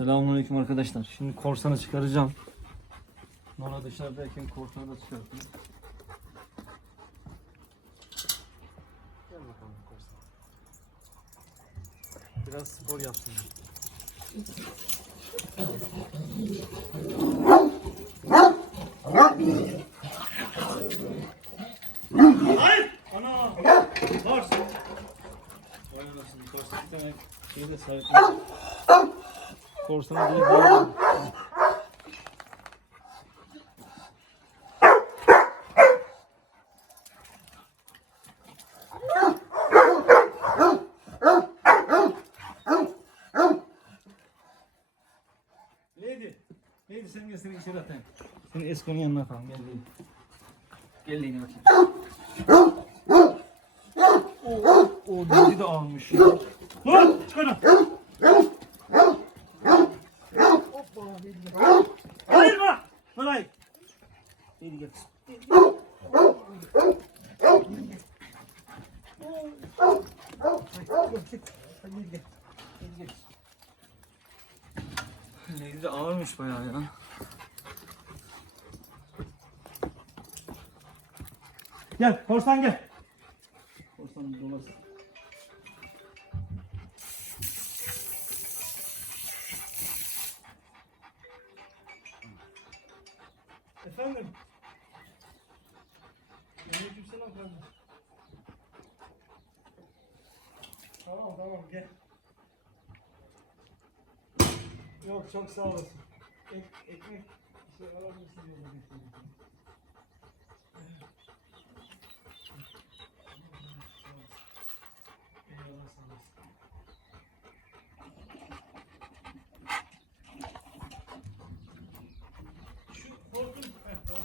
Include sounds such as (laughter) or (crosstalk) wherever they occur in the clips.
Selamünaleyküm arkadaşlar. Şimdi korsanı çıkaracağım. Nora dışarıdayken korsanı da çıkartayım. Gel bakalım korsan. Biraz spor yapsın. Hayır! Ana! Korsan! Vay korsan bir tane şeyde sahiplendim. Korsanı diye bağırdım. Lady. Lady sen gel seni içeri atayım. Seni Esko'nun yanına atalım. Gel Lady. Gel Lady bakayım. Oo, o Lady de almış. Lan çıkarın. Hoppa Lady gel. Hayır mı? Lan hayır. Lady gel. Lady gel. Lady gel. Lady de ağırmış bayağı ya. Gel korsan gel. Korsan dolasın. Efendim? Aleykümselam kardeşim. Tamam tamam gel. Yok çok sağ olasın. Ek, ekmek. Şey alabilirsin diye getirdim. Eyvallah sağ olasın. Şu hortum... Heh, tamam.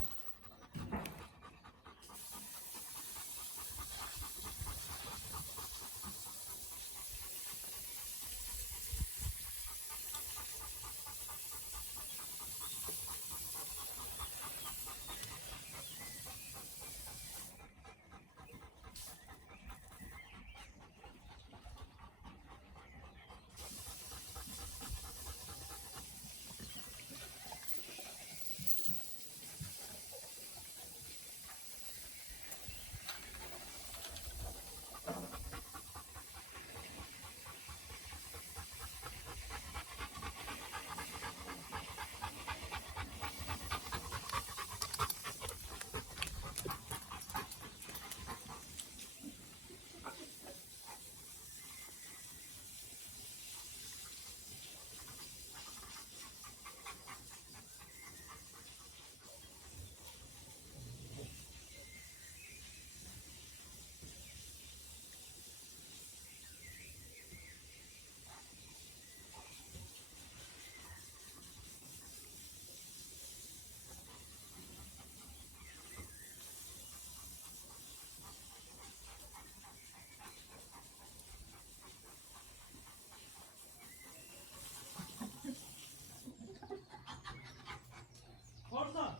Korsan!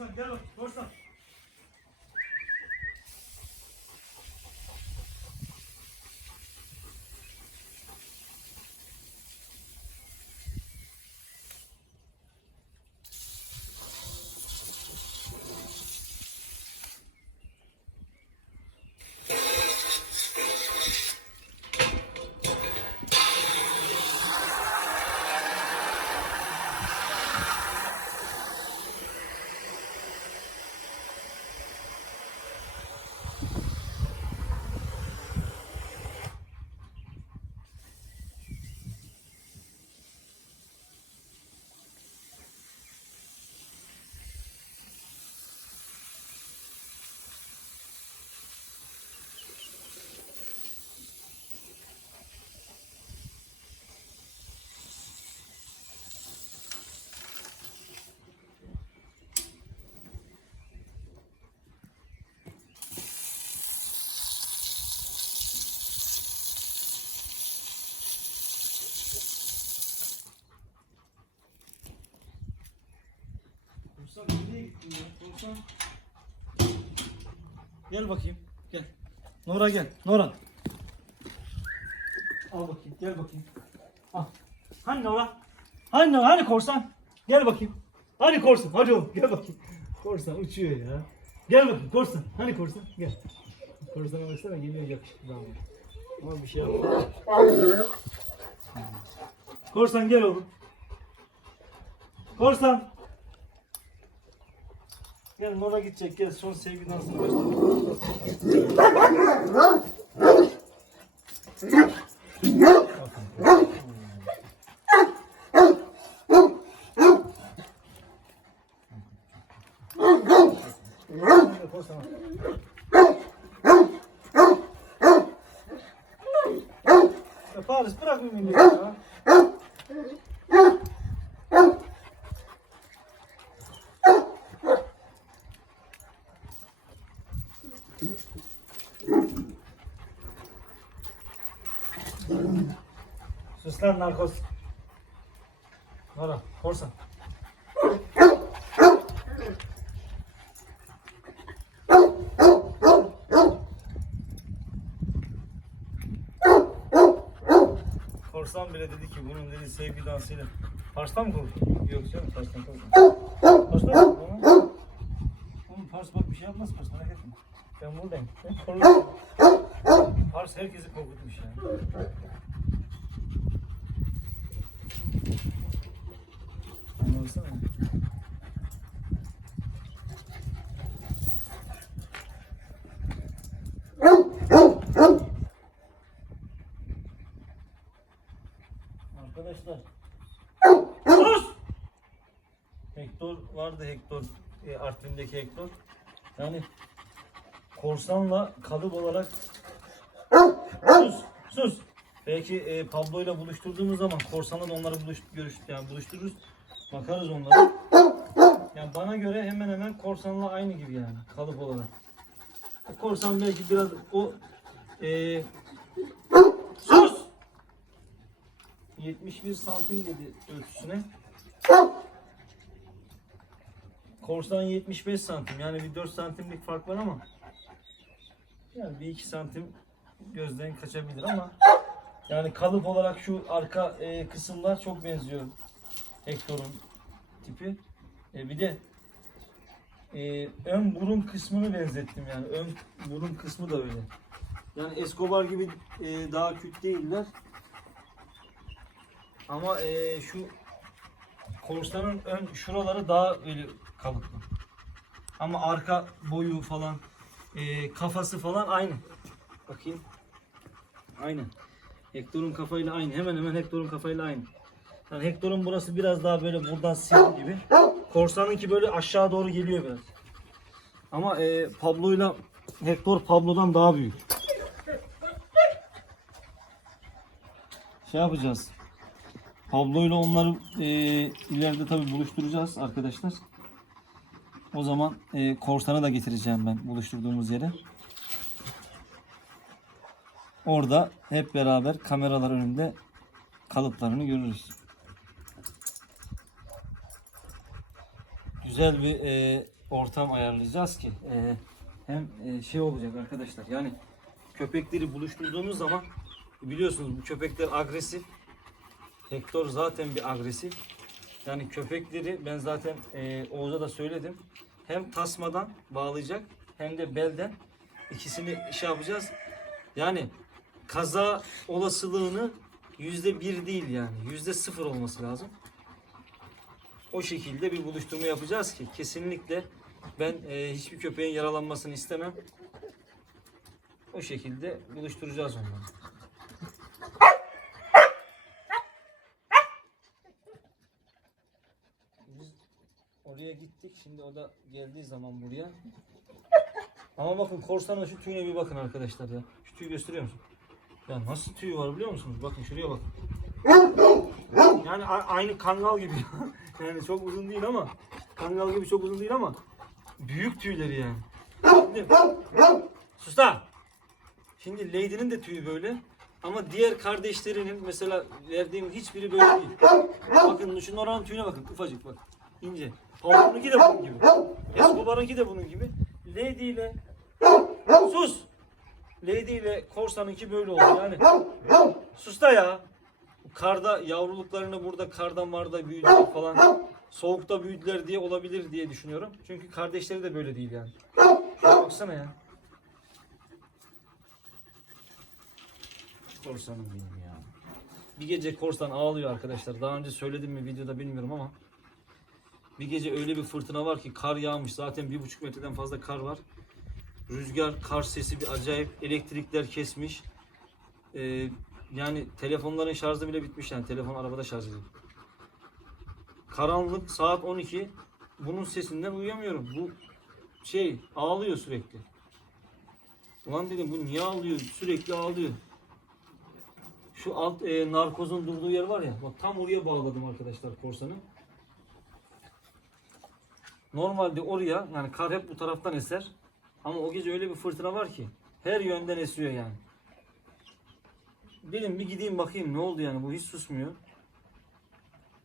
Korsan gel bak, korsan. Korsan nereye gittin ya? Korsan. Gel bakayım. Gel. Nora gel. Nora. Al bakayım. Gel bakayım. Al. Hani Nora? Hani Nora? Hani korsan? Gel bakayım. Hani korsan? Hadi oğlum gel bakayım. Korsan uçuyor ya. Gel bakayım korsan. Hani korsan? Gel. Korsana baksana geliyor yakışıklı abi. Ama bir şey yapma. Korsan gel oğlum. Korsan. Gel Nora gidecek gel son sevgi dansını göster. Paris bırak mümini ya. Sus lan narkoz. Nora, korsan. Korsan bile dedi ki bunun dedi sevgi dansıyla. Pars'tan mı korktun? Yok canım Pars'tan korktum. Pars'tan mı? Oğlum Pars bak bir şey yapmaz Pars merak etme. Ben buradayım. Ben korurum. Pars herkesi korkutmuş ya. Anlasana. Arkadaşlar. Sus! Hector vardı Hector. E, Artvin'deki Hector. Yani korsanla kalıp olarak sus sus. Belki e, Pablo ile buluşturduğumuz zaman korsanla da onları buluş, görüş, yani buluştururuz. Bakarız onlara. Yani bana göre hemen hemen korsanla aynı gibi yani kalıp olarak. Korsan belki biraz o e, sus 71 santim dedi ölçüsüne. Korsan 75 santim yani bir 4 santimlik fark var ama yani bir 2 santim gözden kaçabilir ama yani kalıp olarak şu arka e, kısımlar çok benziyor Hector'un tipi. E, bir de e, ön burun kısmını benzettim yani ön burun kısmı da öyle. Yani Escobar gibi e, daha küt değiller. Ama e, şu korsanın ön şuraları daha öyle kalıplı. Ama arka boyu falan e, kafası falan aynı. Bakayım. Aynı. Hector'un kafayla aynı. Hemen hemen Hector'un kafayla aynı. Yani Hector'un burası biraz daha böyle buradan sivri gibi. Korsanınki böyle aşağı doğru geliyor biraz. Ama e, Pablo'yla Hector Pablo'dan daha büyük. Şey yapacağız. Pablo ile onları e, ileride tabi buluşturacağız arkadaşlar. O zaman e, korsanı da getireceğim ben buluşturduğumuz yere. Orada hep beraber kameralar önünde kalıplarını görürüz. Güzel bir e, ortam ayarlayacağız ki e, hem e, şey olacak arkadaşlar yani köpekleri buluşturduğumuz zaman biliyorsunuz bu köpekler agresif. Hector zaten bir agresif. Yani köpekleri ben zaten e, Oğuz'a da söyledim. Hem tasmadan bağlayacak hem de belden ikisini şey yapacağız. Yani kaza olasılığını yüzde bir değil yani yüzde sıfır olması lazım. O şekilde bir buluşturma yapacağız ki kesinlikle ben e, hiçbir köpeğin yaralanmasını istemem. O şekilde buluşturacağız onları. Oraya gittik. Şimdi o da geldiği zaman buraya. Ama bakın korsanın şu tüyüne bir bakın arkadaşlar ya. Şu tüyü gösteriyor musun? Ya nasıl tüyü var biliyor musunuz? Bakın şuraya bakın. Yani aynı kangal gibi. (laughs) yani çok uzun değil ama kangal gibi çok uzun değil ama büyük tüyleri yani. Şimdi, sus lan. Şimdi Lady'nin de tüyü böyle. Ama diğer kardeşlerinin mesela verdiğim hiçbiri böyle değil. Bakın şunun oranın tüyüne bakın ufacık bak. İnce. Pavlov'unki de bunun gibi. Escobar'ınki de bunun gibi. Lady ile sus. Lady ile Korsan'ınki böyle oldu yani. Sus da ya. Karda yavruluklarını burada karda marda büyüdüler falan. Soğukta büyüdüler diye olabilir diye düşünüyorum. Çünkü kardeşleri de böyle değil yani. Şuna baksana ya. Korsanım benim ya. Bir gece korsan ağlıyor arkadaşlar. Daha önce söyledim mi videoda bilmiyorum ama. Bir gece öyle bir fırtına var ki kar yağmış. Zaten bir buçuk metreden fazla kar var. Rüzgar, kar sesi bir acayip. Elektrikler kesmiş. Ee, yani telefonların şarjı bile bitmiş yani. Telefon arabada şarj edildi. Karanlık saat 12. Bunun sesinden uyuyamıyorum. Bu şey ağlıyor sürekli. Ulan dedim bu niye ağlıyor? Sürekli ağlıyor. Şu alt e, narkozun durduğu yer var ya. Bak tam oraya bağladım arkadaşlar korsanı. Normalde oraya yani kar hep bu taraftan eser. Ama o gece öyle bir fırtına var ki her yönden esiyor yani. Dedim bir gideyim bakayım ne oldu yani bu hiç susmuyor.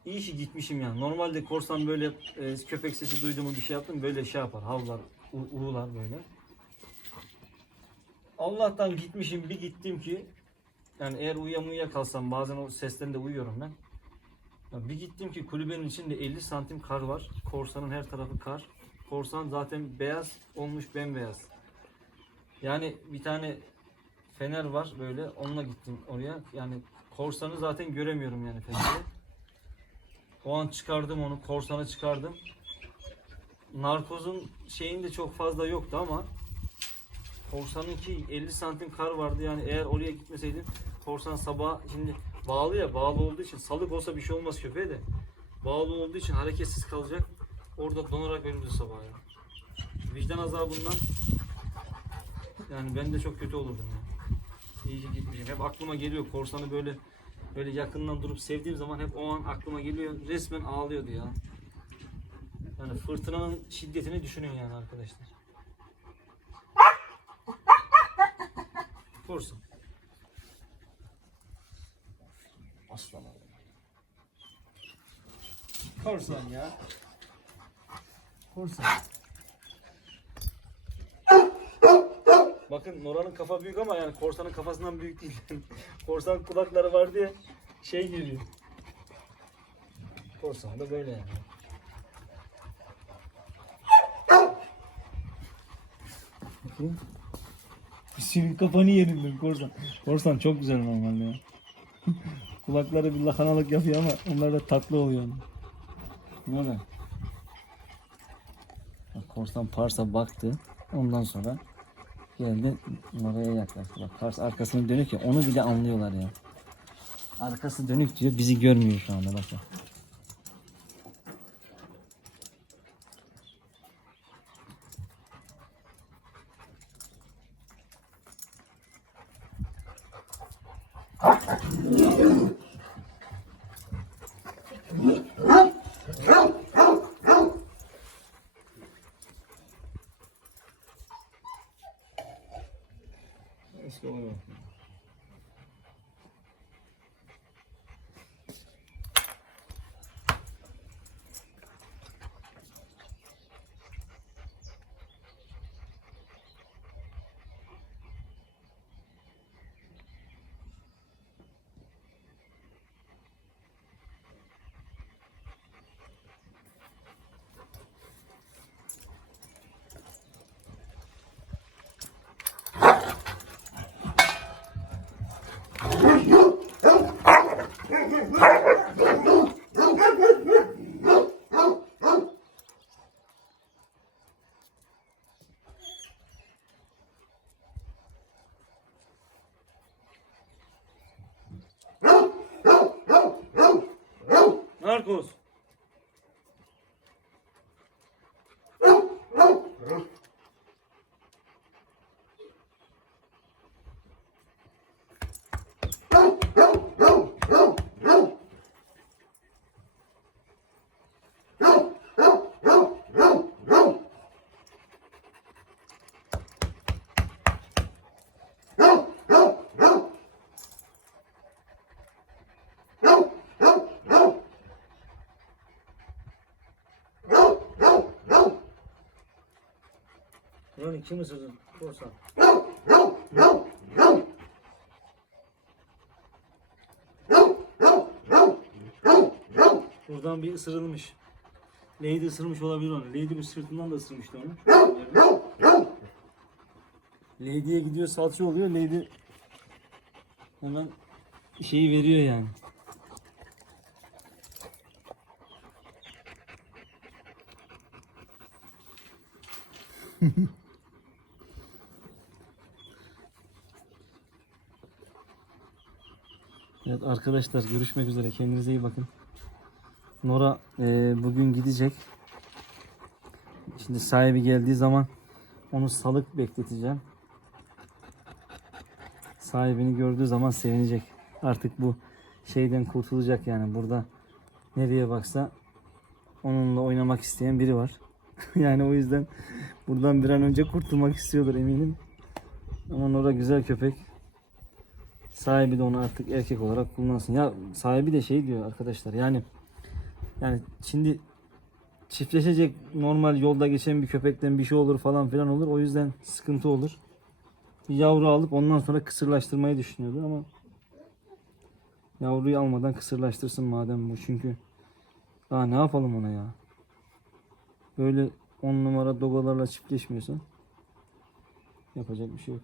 İyi ki gitmişim yani. Normalde korsan böyle e, köpek sesi duyduğumu bir şey yaptım böyle şey yapar. Havlar, uğular böyle. Allah'tan gitmişim bir gittim ki yani eğer uyuyamaya kalsam bazen o seslerinde uyuyorum ben. Ya bir gittim ki kulübenin içinde 50 santim kar var. Korsanın her tarafı kar. Korsan zaten beyaz olmuş bembeyaz. Yani bir tane fener var böyle onunla gittim oraya. Yani korsanı zaten göremiyorum yani feneri. O an çıkardım onu korsanı çıkardım. Narkozun şeyinde çok fazla yoktu ama korsanınki 50 santim kar vardı yani eğer oraya gitmeseydim korsan sabah şimdi bağlı ya bağlı olduğu için salık olsa bir şey olmaz köpeğe de bağlı olduğu için hareketsiz kalacak orada donarak öldü sabah ya. Vicdan azabından yani ben de çok kötü olurdum ya. İyi ki gitmişim. Hep aklıma geliyor korsanı böyle böyle yakından durup sevdiğim zaman hep o an aklıma geliyor. Resmen ağlıyordu ya. Yani fırtınanın şiddetini düşünün yani arkadaşlar. Korsan. Aslan oğlum. Korsan ya. Korsan. Bakın Nora'nın kafa büyük ama yani korsanın kafasından büyük değil. (laughs) Korsan kulakları var diye şey geliyor. Korsan da böyle yani. Bakayım. Senin kafanı yerim ben korsan. Korsan çok güzel normalde ya. Kulakları bir lakanalık yapıyor ama onlar da tatlı oluyor. Böyle. Bak, Korsan Pars'a baktı. Ondan sonra geldi oraya yaklaştı. Bak Pars arkasını dönük ya onu bile anlıyorlar ya. Arkası dönük diyor bizi görmüyor şu anda bak. bak. Lan kim ısırdın? Korsan. Buradan bir ısırılmış. Lady ısırmış olabilir onu. Lady bir sırtından da ısırmıştı onu. Lady'ye gidiyor salça oluyor. Lady hemen şeyi veriyor yani. Mm-hmm. (laughs) Evet arkadaşlar görüşmek üzere. Kendinize iyi bakın. Nora e, bugün gidecek. Şimdi sahibi geldiği zaman onu salık bekleteceğim. Sahibini gördüğü zaman sevinecek. Artık bu şeyden kurtulacak yani burada nereye baksa onunla oynamak isteyen biri var. (laughs) yani o yüzden buradan bir an önce kurtulmak istiyordur eminim. Ama Nora güzel köpek. Sahibi de onu artık erkek olarak kullansın. Ya sahibi de şey diyor arkadaşlar yani yani şimdi çiftleşecek normal yolda geçen bir köpekten bir şey olur falan filan olur. O yüzden sıkıntı olur. Bir yavru alıp ondan sonra kısırlaştırmayı düşünüyordu ama yavruyu almadan kısırlaştırsın madem bu çünkü daha ne yapalım ona ya. Böyle on numara dogalarla çiftleşmiyorsan yapacak bir şey yok.